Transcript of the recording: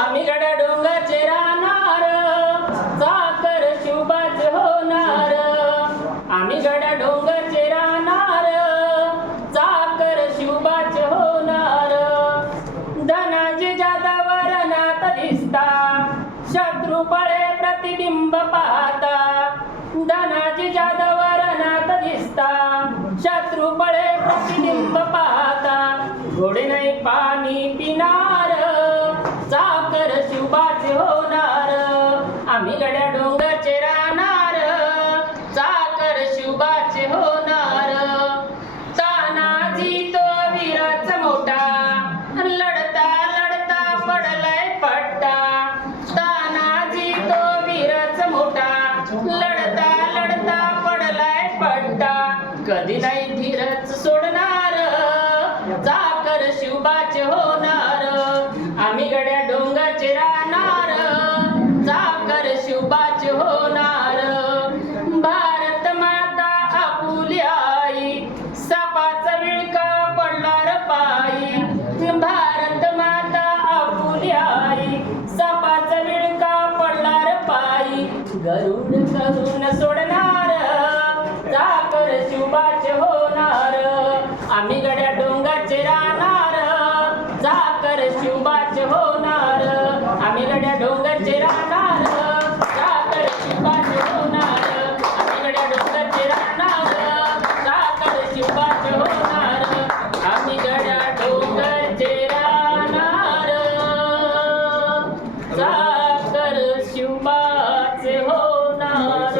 आम्ही गड्या डोंगरचे राहणार साखर शिवबाच होणार. आम्ही गड्या डोंगरचे राहणार साखर शिवबाच होणार. धनाची जादा वरणात दिसता शत्रू पळे प्रतिबिंब पाहता. धनाची जादा वरणात दिसता शत्रू पळे प्रतिबिंब पाहता. घोडे नाही पाणी पिणार साखर शिवबाचे होणार. आम्ही गड्या डोंगरचे राहणार साखर शिवबाचे होणार. तानाजी तो वीराच मोठा लढता लढता पडलाय पट्टा. तानाजी तो वीराच मोठा लढता लढता पडलाय पट्टा. कधी नाही धीरच सोडणार चाकर शिवबाचे होणार. आम्ही गड्या डोंगाचे राहणार. चाकर शिवबाचे होणार. भारत माता आपुली आई सापाचा विळका पडणार पायी. भारत माता आपुली आई सापाचा विळका पडणार पायी. गरुड करून सोडणार. चाकर शिवबाचे होणार. आम्ही गड्या होणार शिवबाचे आम्ही लढ्या डोंगरचे राहणार. साखर शिवबाचे होणार. आम्ही लढ्या डोंगरचे राहणार. साखर शिवबाचे होणार. आम्ही लढ्या डोंगरचे राहणार. साखर शिवबाचे होणार.